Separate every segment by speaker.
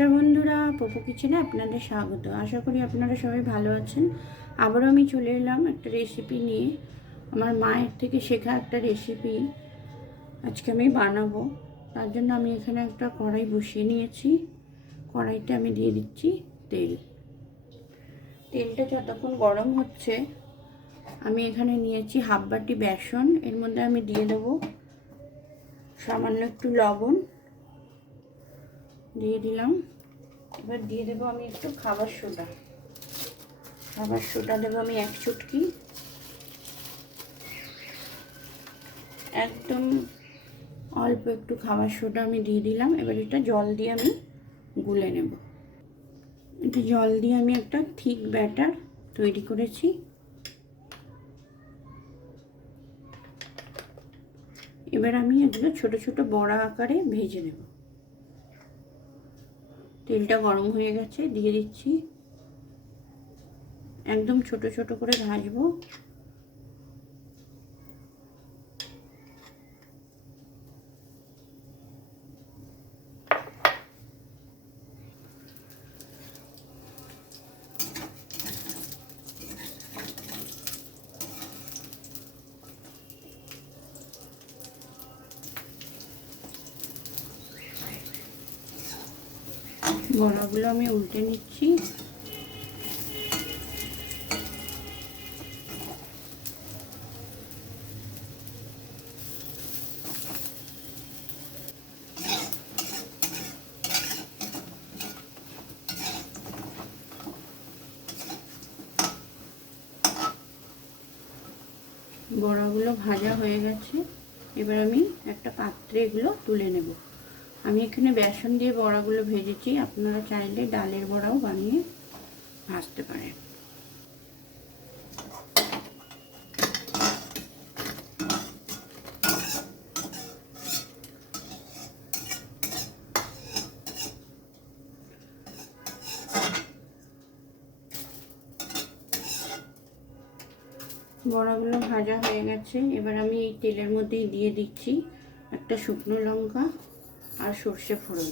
Speaker 1: নমস্কার বন্ধুরা, পপু কিচেনে আপনাদের স্বাগত। আশা করি আপনারা সবাই ভালো আছেন। আবারও আমি চলে এলাম একটা রেসিপি নিয়ে। আমার মায়ের থেকে শেখা একটা রেসিপি আজকে আমি বানাবো। তার জন্য আমি এখানে একটা কড়াই বসিয়ে নিয়েছি। কড়াইতে আমি দিয়ে দিচ্ছি তেল। তেলটা যতক্ষণ গরম হচ্ছে, আমি এখানে নিয়েছি হাফ বাটি বেসন। এর মধ্যে আমি দিয়ে দেবো সামান্য একটু লবণ। দিয়ে দিলাম। এবার দিয়ে দেবো আমি একটু খাবার সোডা। খাবার সোডা দেবো আমি এক চুটকি। একদম অল্প একটু খাবার সোডা আমি দিয়ে দিলাম। এবার এটা জল দিয়ে আমি গুলে নেব। এটা জল দিয়ে আমি একটা থিক ব্যাটার তৈরি করেছি। এবার আমি এগুলো ছোট ছোট বড়া আকারে ভেজে নেব। তেলটা গরম হয়ে গেছে দিয়ে দিচ্ছি। একদম ছোট ছোট করে ভাজবো। বড়াগুলো আমি উল্টে নিচ্ছি। বড়াগুলো ভাজা হয়ে গেছে। এবার আমি একটা পাত্রে এগুলো তুলে নেব। আমি এখানে বেসন দিয়ে বড়াগুলো ভেজেছি। আপনারা চাইলে ডালের বড়াও বানিয়ে ভাজতে পারেন। বড়াগুলো ভাজা হয়ে গেছে। এবার আমি এই তেলের মধ্যেই দিয়ে দিচ্ছি একটা শুকনো লঙ্কা। আর সর্ষে ফোড়ন।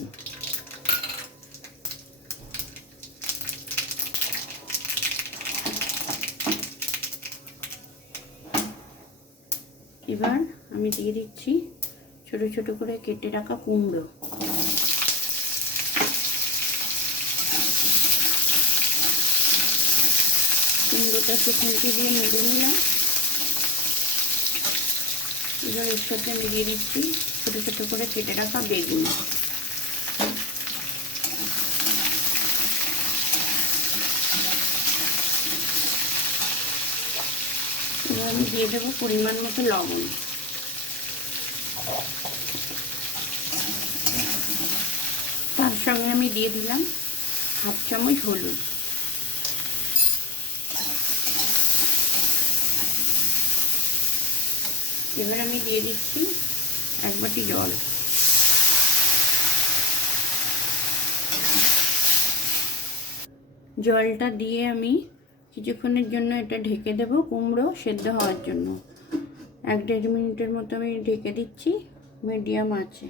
Speaker 1: এবার আমি দিয়ে দিচ্ছি ছোট ছোট করে কেটে রাখা কুমড়ো। কুমড়োটা শুকনো দিয়ে মেজে নিলাম। এবার এর সাথে আমি দিয়ে দিচ্ছি ছোটো ছোটো করে কেটে রাখা বেগুন। এবার আমি দিয়ে দেবো পরিমাণ মতো লবণ। তার সঙ্গে আমি দিয়ে দিলাম হাফ চামচ হলুদ। এবার আমি দিয়ে দিচ্ছি এক বাটি জল। জলটা দিয়ে আমি কিছুক্ষণের জন্য এটা ঢেকে দেব, কুমড়ো সেদ্ধ হওয়ার জন্য। এক দেড় মিনিটের মতো আমি ঢেকে দিচ্ছি, মিডিয়াম আছে।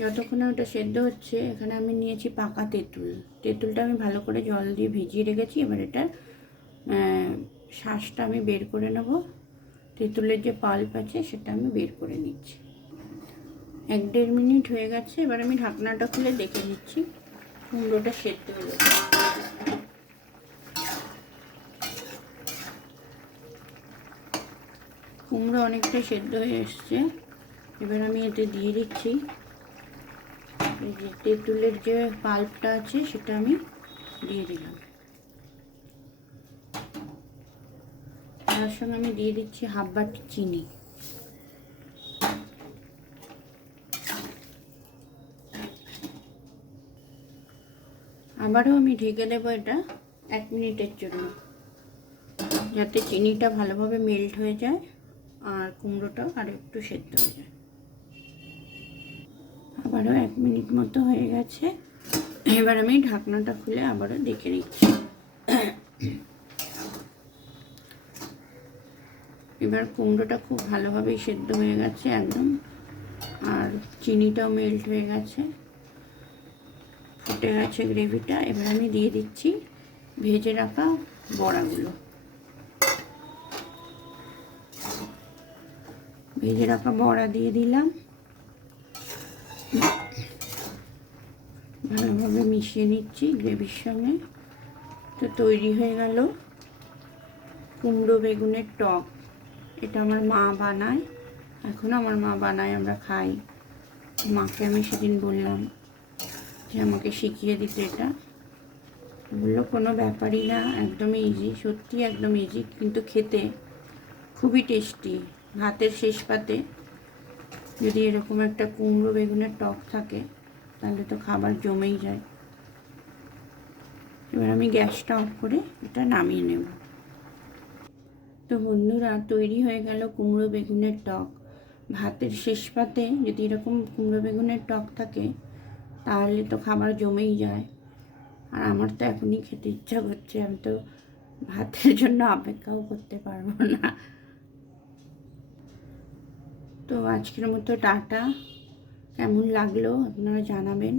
Speaker 1: যতক্ষণে ওটা সেদ্ধ হচ্ছে, এখানে আমি নিয়েছি পাকা তেঁতুল। তেঁতুলটা আমি ভালো করে জল দিয়ে ভিজিয়ে রেখেছি, এবার এটা শ্বাসটা আমি বের করে নেব। তেঁতুলের যে পাল্প আছে, সেটা আমি বের করে নিচ্ছি। এক দেড় মিনিট হয়ে গেছে, এবার আমি ঢাকনাটা খুলে দেখে নিচ্ছি। কুমড়োটা সেদ্ধ হলো কুমড়ো অনেকটা সেদ্ধ হয়ে এসছে। এবার আমি এতে দিয়ে দিচ্ছি। তেঁতুলের যে পাল্পটা আছে, সেটা আমি দিয়ে দিলাম। তার সঙ্গে আমি দিয়ে দিচ্ছি হাফ বাটি চিনি। আবারও আমি ঢেকে দেবো এটা এক মিনিটের জন্য, যাতে চিনিটা ভালোভাবে মেল্ট হয়ে যায় আর কুমড়োটাও আরও একটু সেদ্ধ হয়ে যায়। আবারও এক মিনিট মতো হয়ে গেছে। এবার আমি ঢাকনাটা খুলে আবারও দেখে নিচ্ছি। এবার কুমড়োটা খুব ভালোভাবেই সেদ্ধ হয়ে গেছে একদম। আর চিনিটাও মেল্ট হয়ে গেছে। ফুটে গেছে গ্রেভিটা এবার আমি দিয়ে দিচ্ছি ভেজে রাখা বড়াগুলো। ভেজে রাখা বড়া দিয়ে দিলাম। ভালোভাবে মিশিয়ে নিচ্ছি গ্রেভির সঙ্গে। তো তৈরি হয়ে গেল কুমড়ো বেগুনের টক। এটা আমার মা বানায়। এখন আমার মা বানায়, আমরা খাই। মাকে আমি সেদিন বললাম যে আমাকে শিখিয়ে দিতে এটা। বলল, কোনো ব্যাপারই না একদমই ইজি সত্যি একদম ইজি কিন্তু খেতে খুবই টেস্টি ভাতের শেষ পাতে যদি এরকম একটা কুমড়ো বেগুনের টক থাকে, তাহলে তো খাবার জমেই যায়। এবার আমি গ্যাসটা অফ করে এটা নামিয়ে নেব। তো বন্ধুরা তৈরি হয়ে গেল কুমড়ো বেগুনের টক। ভাতের শেষ পাতে যদি এরকম কুমড়ো বেগুনের টক থাকে, তাহলে তো খাবার জমেই যায়। আর আমার তো এখনই খেতে ইচ্ছা করছে, আমি তো ভাতের জন্য অপেক্ষাও করতে পারব না। তো আজকের মতো টাটা। কেমন লাগল আপনারা জানাবেন।